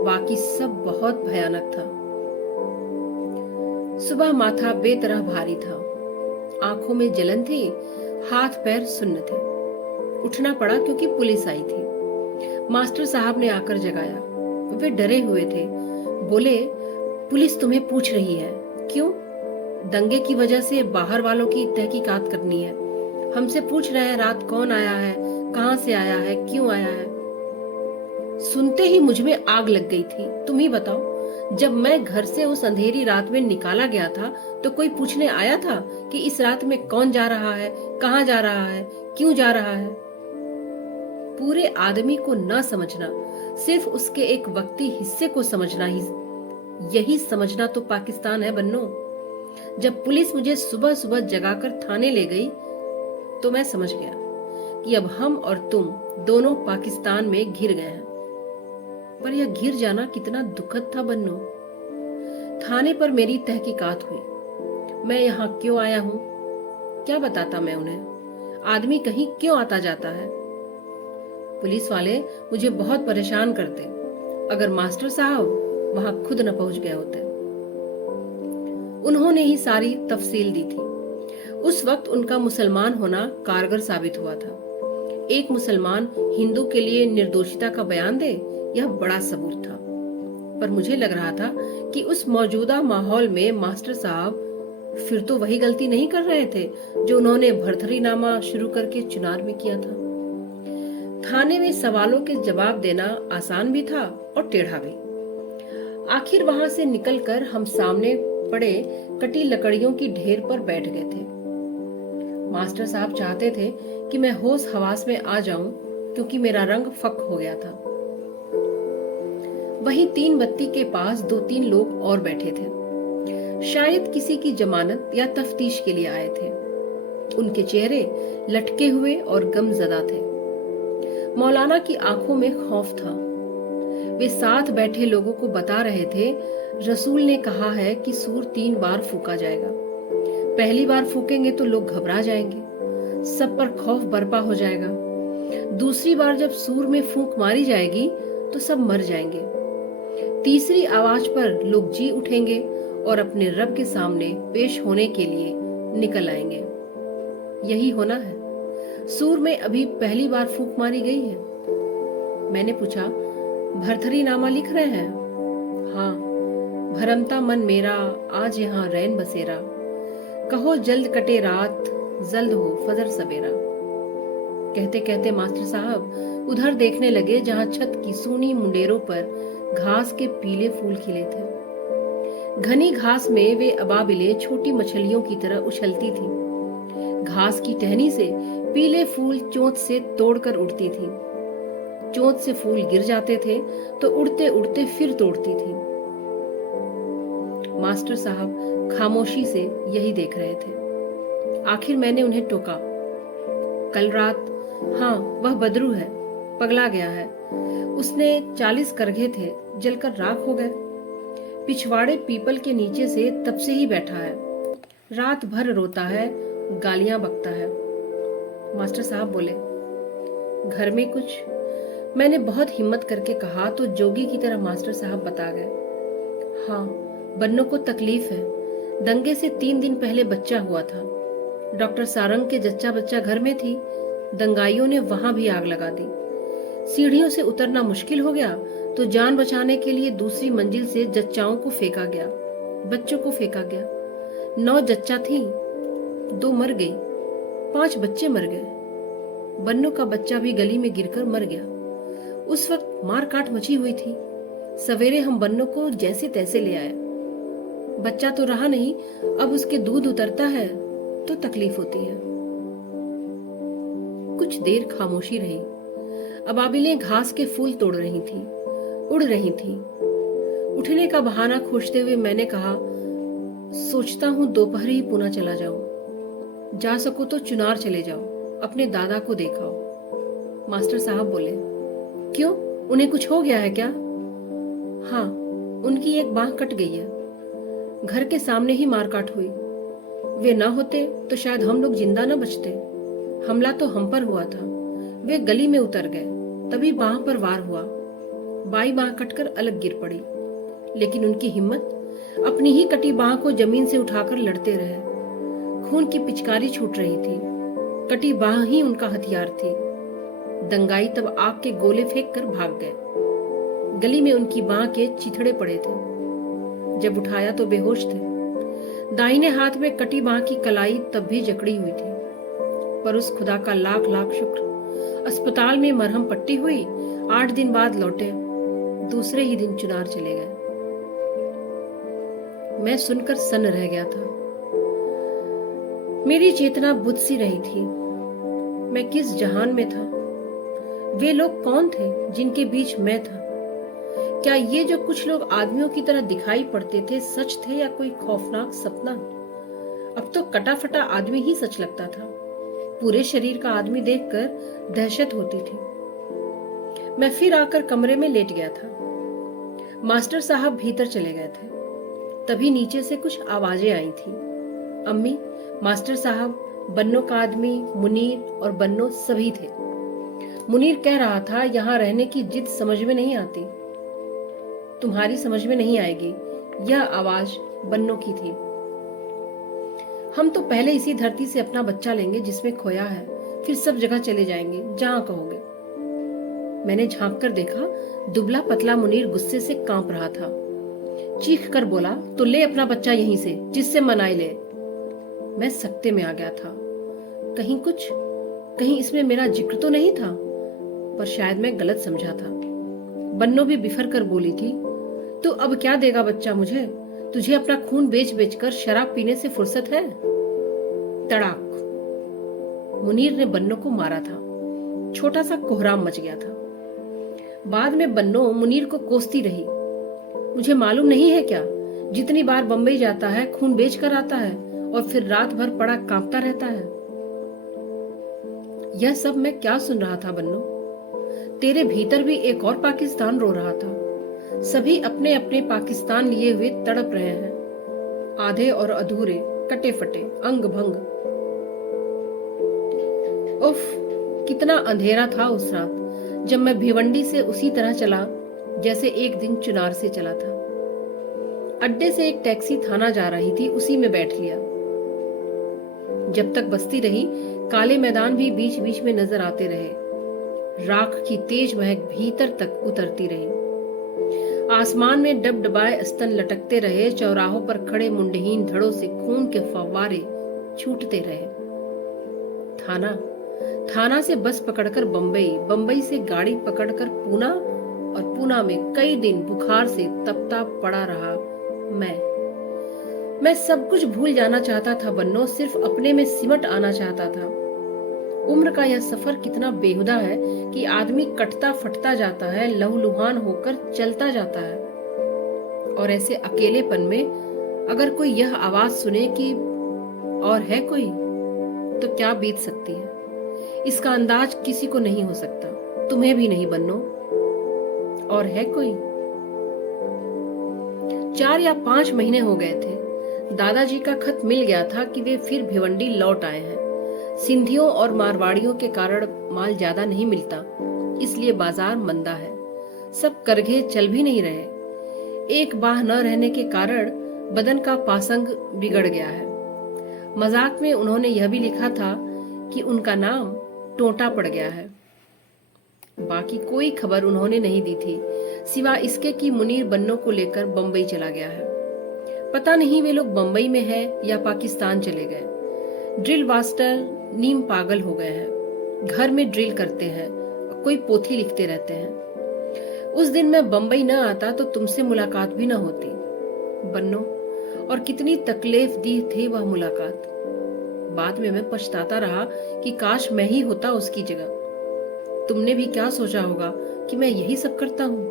बाकी सब बहुत भयानक था। सुबह माथा बेतरह भारी था, आंखों में जलन थी, हाथ पैर सुन्न थे। उठना पड़ा क्योंकि पुलिस आई थी। मास्टर साहब ने आकर जगाया। वे डरे हुए थे। बोले, पुलिस तुम्हें पूछ रही है। क्यों? दंगे की वजह से बाहर वालों की तहकीकात करनी है। हमसे पूछ रहे हैं रात कौन आया है, कहां से आया है, क्यों आया है। सुनते ही मुझ में आग लग गई थी। तुम ही बताओ, जब मैं घर से उस अंधेरी रात में निकाला गया था तो कोई पूछने आया था कि इस रात में कौन जा रहा है, कहां जा रहा है, क्यों जा रहा है। पूरे आदमी को न समझना, सिर्फ उसके एक वक्ती हिस्से को समझना ही, यही समझना तो पाकिस्तान है बन्नो। जब पुलिस मुझे सुबह सुबह जगाकर थाने ले गई तो मैं समझ गया कि अब हम और तुम दोनों पाकिस्तान में घिर गए हैं। पर यह घिर जाना कितना दुखद था बन्नो। थाने पर मेरी तहकीकात हुई। मैं यहाँ क्यों आया हूँ क्या बताता मैं उन्हें? आदमी कहीं क्यों आता जाता है? पुलिस वाले मुझे बहुत परेशान करते अगर मास्टर साहब वहां खुद न पहुंच गए होते। उन्होंने ही सारी तफसील दी थी। उस वक्त उनका मुसलमान होना कारगर साबित हुआ था। एक मुसलमान हिंदू के लिए निर्दोषिता का बयान दे, यह बड़ा सबूत था। पर मुझे लग रहा था कि उस मौजूदा माहौल में मास्टर साहब फिर तो वही गलती नहीं कर रहे थे जो उन्होंने भरथरीनामा शुरू करके चुनार में किया था। थाने में सवालों के जवाब देना आसान भी था और टेढ़ा भी। आखिर वहां से निकलकर हम सामने पड़े कटी लकड़ियों की ढेर पर बैठ गए थे। मास्टर साहब चाहते थे कि मैं होश हवास में आ जाऊं क्योंकि मेरा रंग फक हो गया था। वहीं 3 बत्ती के पास 2-3 लोग और बैठे थे। शायद किसी की जमानत या तफ्तीश के लिए आए थे। उनके चेहरे लटके हुए और गमजदा थे। मौलाना की आंखों में खौफ था। वे साथ बैठे लोगों को बता रहे थे, रसूल ने कहा है कि सूर 3 बार फूका जाएगा। पहली बार फूकेंगे तो लोग घबरा जाएंगे, सब पर खौफ बरपा हो जाएगा। दूसरी बार जब सूर में फूंक मारी जाएगी तो सब मर जाएंगे। तीसरी आवाज पर लोग जी उठेंगे और अपने रब के सामने पेश होने के लिए निकल आएंगे। यही होना है। सूर में अभी पहली बार फूंक मारी गई है। मैंने पूछा, भरथरीनामा लिख रहे हैं? हाँ। भरमता मन मेरा आज यहाँ रैन बसेरा, कहो जल्द कटे रात जल्द हो फजर सवेरा। कहते कहते मास्टर साहब उधर देखने लगे जहां छत की सूनी मुंडेरों पर घास के पीले फूल खिले थे। घनी घास में वे अबाबिलें छोटी मछलियों की तरह उछलती थीं। घास की टहनी से पीले फूल चोंच से तोड़कर उड़ती थीं। चोंच से फूल गिर जाते थे तो उड़ते उड़ते फिर तोड़ती थीं। मास्टर साहब खामोशी से यही देख रहे थे। आखिर मैंने उन्हें टोका, कल रात, हाँ वह बदरू है, पगला गया है। उसने 40 करघे थे, जलकर राख हो गए। पिछवाड़े पीपल के नीचे से तब से ही बैठा है, रात भर रोता है, गालियां बकता है। मास्टर साहब बोले, घर में कुछ? मैंने बहुत हिम्मत करके कहा तो जोगी की तरह मास्टर साहब बता गए, हाँ, बन्नों को तकलीफ है। दंगे से 3 दिन पहले बच्चा हुआ था। डॉक्टर सारंग के जच्चा बच्चा घर में थी। दंगाइयों ने वहां भी आग लगा दी। सीढ़ियों से उतरना मुश्किल हो गया तो जान बचाने के लिए दूसरी मंजिल से जच्चाओं को फेंका गया, बच्चों को फेंका गया। 9 जच्चा थी, 2 मर गई, 5 बच्चे मर गए। बन्नों का बच्चा भी गली में गिरकर मर गया। उस वक्त मार काट मची हुई थी। सवेरे हम बन्नों को जैसे तैसे ले आए। बच्चा तो रहा नहीं, अब उसके दूध उतरता है तो तकलीफ होती है। कुछ देर खामोशी रही। अबाबिलें घास के फूल तोड़ रही थी, उड़ रही थी। उठने का बहाना खोजते हुए मैंने कहा, सोचता हूं दोपहर ही पुणे चला जाऊं। जा सको तो चुनार चले जाओ, अपने दादा को देखाओ। मास्टर साहब बोले, क्यों, उन्हें कुछ हो गया है क्या? हाँ, उनकी एक बांह कट गई है। घर के सामने ही मारकाट हुई। वे न होते तो शायद हम लोग जिंदा न बचते। हमला तो हम पर हुआ था। वे गली में उतर गए, तभी बांह पर वार हुआ। बाई बांह कटकर अलग गिर पड़ी, लेकिन उनकी हिम्मत, अपनी ही कटी बांह को जमीन से उठाकर लड़ते रहे। खून की पिचकारी छूट रही थी। कटी बांह ही उनका हथियार थी। दंगाई तब आग के गोले फेंक कर भाग गए। गली में उनकी बांह के चिथड़े पड़े थे। जब उठाया तो बेहोश थे। दाहिने हाथ में कटी बांह की कलाई तब भी जकड़ी हुई थी, पर उस खुदा का लाख लाख शुक्र, अस्पताल में मरहम पट्टी हुई। 8 दिन बाद लौटे। दूसरे ही दिन चुनार चले गए। मैं सुनकर सन्न रह गया था। मेरी चेतना बुझ सी रही थी। मैं किस जहान में था? वे लोग कौन थे जिनके बीच मैं था? क्या ये जो कुछ लोग आदमियों की तरह दिखाई पड़ते थे सच थे या कोई खौफनाक सपना? अब तो कटा फटा आदमी ही सच लगता था। पूरे शरीर का आदमी देखकर दहशत होती थी। मैं फिर आकर कमरे में लेट गया था। मास्टर साहब भीतर चले गए थे। तभी नीचे से कुछ आवाजें आई थी। अम्मी, मास्टर साहब, बन्नों का आदमी, मुनीर और बन्नों सभी थे। मुनीर कह रहा था, यहाँ रहने की जिद समझ में नहीं आती। तुम्हारी समझ में नहीं आएगी। यह आवाज बन्नों की थी। हम तो पहले इसी धरती से अपना बच्चा लेंगे जिसमें खोया है, फिर सब जगह चले जाएंगे जहां कहोगे। मैंने झांक कर देखा, दुबला पतला मुनीर गुस्से से कांप रहा था। चीख कर बोला, तो ले अपना बच्चा यहीं से, जिससे मनाई ले। मैं सकते में आ गया था। कहीं इसमें मेरा जिक्र तो नहीं था, पर शायद मैं गलत समझा था। बन्नो भी बिफर कर बोली थी, तो अब क्या देगा बच्चा मुझे? तुझे अपना खून बेच बेच कर शराब पीने से फुर्सत है? तड़ाक! मुनीर ने बन्नो को मारा था। छोटा सा कोहराम मच गया था। बाद में बन्नो मुनीर को कोसती रही, मुझे मालूम नहीं है क्या, जितनी बार बंबई जाता है खून बेच कर आता है और फिर रात भर पड़ा कांपता रहता है। यह सब मैं क्या सुन रहा था बन्नो? तेरे भीतर भी एक और पाकिस्तान रो रहा था। सभी अपने अपने पाकिस्तान लिए हुए तड़प रहे हैं, आधे और अधूरे, कटे फटे, अंग भंग। उफ, कितना अंधेरा था उस रात जब मैं भिवंडी से उसी तरह चला जैसे एक दिन चुनार से चला था। अड्डे से एक टैक्सी थाना जा रही थी, उसी में बैठ लिया। जब तक बसती रही, काले मैदान भी बीच बीच में नजर आते रहे। राख की तेज महक भीतर तक उतरती रही। आसमान में डबडबाए स्तन लटकते रहे। चौराहों पर खड़े मुंडहीन धड़ों से खून के फव्वारे छूटते रहे। थाना से बस पकड़कर बंबई, बंबई से गाड़ी पकड़कर पूना, और पूना में कई दिन बुखार से तपता पड़ा रहा। मैं सब कुछ भूल जाना चाहता था बन्नो, सिर्फ अपने में सिमट आना चाहता था। उम्र का यह सफर कितना बेहुदा है कि आदमी कटता फटता जाता है, लहूलुहान होकर चलता जाता है। और ऐसे अकेलेपन में अगर कोई यह आवाज सुने कि और है कोई, तो क्या बीत सकती है, इसका अंदाज किसी को नहीं हो सकता। तुम्हें भी नहीं बन्नो। और है कोई? 4 या 5 महीने हो गए थे। दादाजी का खत मिल गया था कि वे फिर भिवंडी लौट आए हैं। सिंधियों और मारवाड़ियों के कारण माल ज्यादा नहीं मिलता, इसलिए बाजार मंदा है। सब करघे चल भी नहीं रहे। एक बाह न रहने के कारण बदन का पासंग बिगड़ गया है। मजाक में उन्होंने यह भी लिखा था कि उनका नाम टोटा पड़ गया है। बाकी कोई खबर उन्होंने नहीं दी थी, सिवा इसके कि मुनीर बन्नो को लेकर बंबई चला गया है। पता नहीं वे लोग बंबई में है या पाकिस्तान चले गए। ड्रिल मास्टर नीम पागल हो गए हैं। घर में ड्रिल करते हैं, कोई पोथी लिखते रहते हैं। उस दिन मैं बंबई न आता तो तुमसे मुलाकात भी न होती बन्नो, और कितनी तकलीफ दी थी वह मुलाकात। बाद में मैं पछताता रहा कि काश मैं ही होता उसकी जगह। तुमने भी क्या सोचा होगा कि मैं यही सब करता हूँ?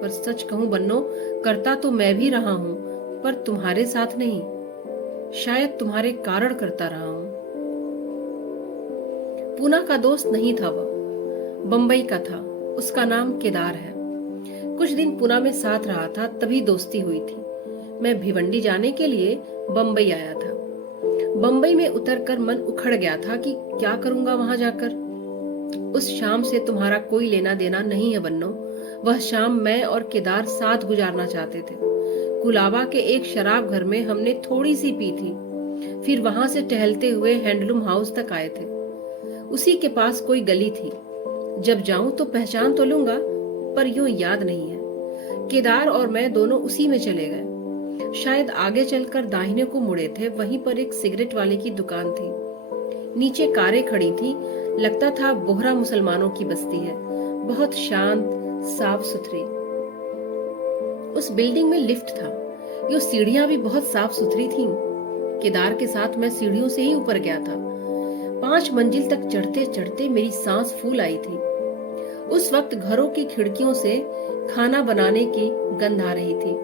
पर सच कहूं बन्नो, करता तो मैं भी रहा हूँ, पर तुम्हारे साथ नहीं। शायद तुम्हारे कारण करता रहा हूँ। पूना का दोस्त नहीं था वह, बंबई का था। उसका नाम केदार है। कुछ दिन पूना में साथ रहा था, तभी दोस्ती हुई थी। मैं भिवंडी जाने के लिए बंबई आया था। बंबई में उतरकर मन उखड़ गया था कि क्या करूंगा वहां जाकर। उस शाम से तुम्हारा कोई लेना देना नहीं है बन्नो। वह शाम मैं और केदार साथ गुजारना चाहते थे। कुलाबा के एक शराब घर में हमने थोड़ी सी पी थी, फिर वहां से टहलते हुए हैंडलूम हाउस तक आए थे। उसी के पास कोई गली थी। जब जाऊं तो पहचान तो लूंगा, पर यूं याद नहीं है। केदार और मैं दोनों उसी में चले गए। शायद आगे चलकर दाहिने को मुड़े थे। वहीं पर एक सिगरेट वाले की दुकान थी। नीचे कारें खड़ी थी। लगता था बोहरा मुसलमानों की बस्ती है, बहुत शांत, साफ सुथरी। उस बिल्डिंग में लिफ्ट था। ये सीढ़ियां भी बहुत साफ सुथरी थीं। केदार के साथ मैं सीढ़ियों से ही ऊपर गया था। 5 मंजिल तक चढ़ते चढ़ते मेरी सांस फूल आई थी। उस वक्त घरों की खिड़कियों से खाना बनाने की गंध आ रही थी।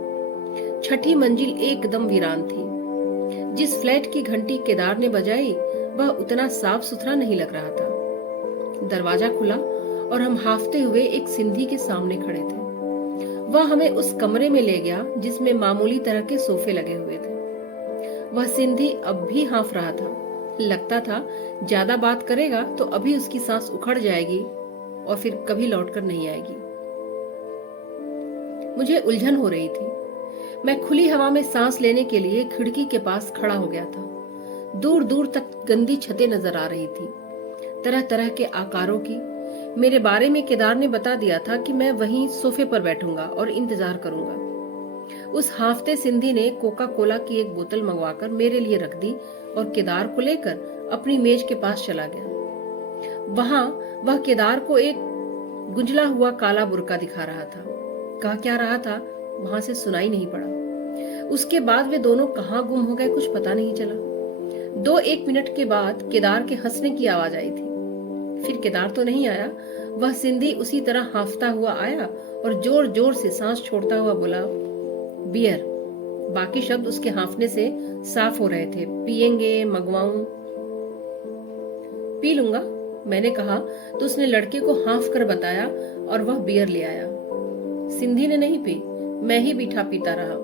6ठी मंजिल एकदम वीरान थी। जिस फ्लैट की घंटी केदार ने बजाई वह उतना साफ सुथरा नहीं लग रहा था। दरवाजा खुला और हम हाफते हुए एक सिंधी के सामने खड़े थे। वह हमें उस कमरे में ले गया जिसमें मामूली तरह के सोफे लगे हुए थे। वह सिंधी अब भी हाफ रहा था। लगता था ज्यादा बात करेगा तो अभी उसकी सांस उखड़ जाएगी और फिर कभी लौटकर नहीं आएगी। मुझे उलझन हो रही थी। मैं खुली हवा में सांस लेने के लिए खिड़की के पास खड़ा हो गया था। दूर दूर तक गंदी छतें नजर आ रही थी, तरह तरह के आकारों की। मेरे बारे में केदार ने बता दिया था कि मैं वहीं सोफे पर बैठूंगा और इंतजार करूंगा। उस हाफते सिंधी ने कोका कोला की एक बोतल मंगवाकर मेरे लिए रख दी और केदार को लेकर अपनी मेज के पास चला गया। वहां वह केदार को एक गुंजला हुआ काला बुर्का दिखा रहा था। कह क्या रहा था वहां से सुनाई नहीं पड़ा। उसके बाद वे दोनों कहाँ गुम हो गए कुछ पता नहीं चला। 2-1 मिनट के बाद केदार के हंसने की आवाज आई थी। फिर केदार तो नहीं आया। वह सिंधी उसी तरह हाफता हुआ आया और जोर जोर से सांस छोड़ता हुआ बोला, बियर। बाकी शब्द उसके हाफने से साफ हो रहे थे। पिएंगे, मंगवाऊं? पी लूंगा, मैंने कहा तो उसने लड़के को हाफ कर बताया और वह बियर ले आया। सिंधी ने नहीं पी, मैं ही बीठा पीता रहा।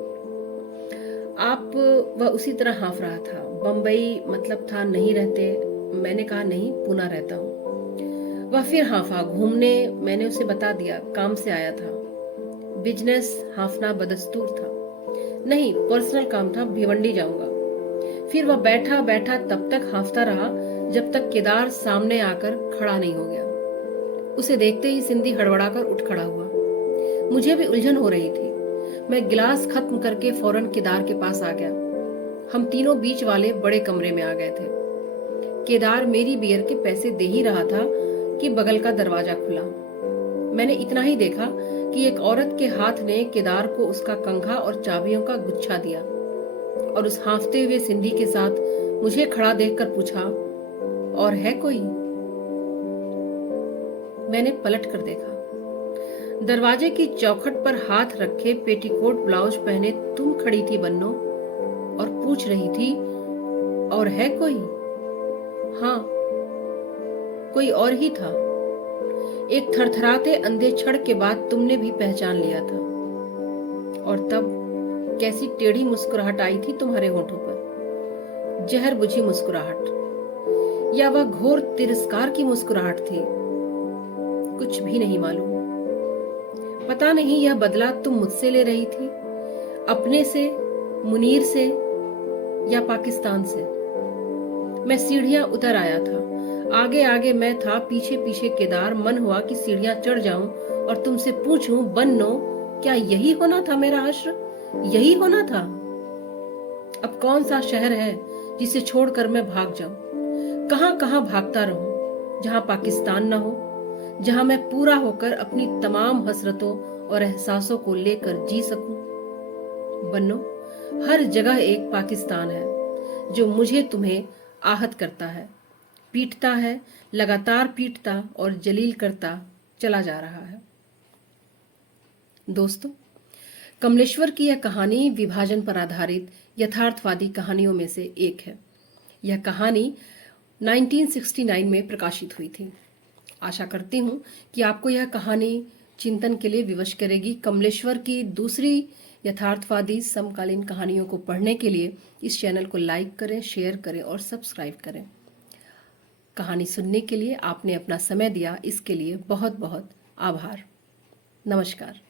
आप? वह उसी तरह हाफ रहा था। बंबई मतलब था नहीं रहते? मैंने कहा नहीं, पूना रहता हूँ। वह फिर हाफा। घूमने? मैंने उसे बता दिया, काम से आया था। बिजनेस हाफना बदस्तूर था। नहीं, पर्सनल काम था, भिवंडी जाऊंगा। फिर वह बैठा बैठा तब तक हाफता रहा जब तक केदार सामने आकर खड़ा नहीं हो गया। उसे देखते ही सिंधी हड़बड़ाकर उठ खड़ा हुआ। मुझे भी उलझन हो रही थी। मैं गिलास खत्म करके फौरन केदार के पास आ गया। हम तीनों बीच वाले बड़े कमरे में आ गए थे। केदार मेरी बियर के पैसे दे ही रहा था कि बगल का दरवाजा खुला। मैंने इतना ही देखा कि एक औरत के हाथ ने केदार को उसका कंघा और चाबियों का गुच्छा दिया और उस हाफते हुए सिंधी के साथ मुझे खड़ा देखकर पूछा, और है कोई? मैंने पलट कर देखा। दरवाजे की चौखट पर हाथ रखे पेटीकोट ब्लाउज पहने तुम खड़ी थी बन्नो और पूछ रही थी, और है कोई? हाँ, कोई और ही था। एक थरथराते अंधे क्षण के बाद तुमने भी पहचान लिया था। और तब कैसी टेढ़ी मुस्कुराहट आई थी तुम्हारे होठों पर, जहर बुझी मुस्कुराहट, या वह घोर तिरस्कार की मुस्कुराहट थी, कुछ भी नहीं मालूम। पता नहीं यह बदला तुम मुझसे ले रही थी, अपने से, मुनीर से, या पाकिस्तान से। मैं सीढ़ियां उतर आया था, आगे आगे मैं था, पीछे पीछे केदार। मन हुआ कि सीढ़ियां चढ़ जाऊं और तुमसे पूछूं, बन्नो, क्या यही होना था मेरा हश्र, यही होना था? अब कौन सा शहर है जिसे छोड़कर मैं भाग जाऊं? कहां कहां भागता रहूं, जहां पाकिस्तान न हो, जहां मैं पूरा होकर अपनी तमाम हसरतों और एहसासों को लेकर जी सकूं। बन्नो, हर जगह एक पाकिस्तान है जो मुझे तुम्हें आहत करता है, पीटता है, लगातार पीटता और जलील करता चला जा रहा है। दोस्तों, कमलेश्वर की यह कहानी विभाजन पर आधारित यथार्थवादी कहानियों में से एक है। यह कहानी 1969 में प्रकाशित हुई थी। आशा करती हूँ कि आपको यह कहानी चिंतन के लिए विवश करेगी। कमलेश्वर की दूसरी यथार्थवादी समकालीन कहानियों को पढ़ने के लिए इस चैनल को लाइक करें, शेयर करें और सब्सक्राइब करें। कहानी सुनने के लिए आपने अपना समय दिया, इसके लिए बहुत बहुत आभार। नमस्कार।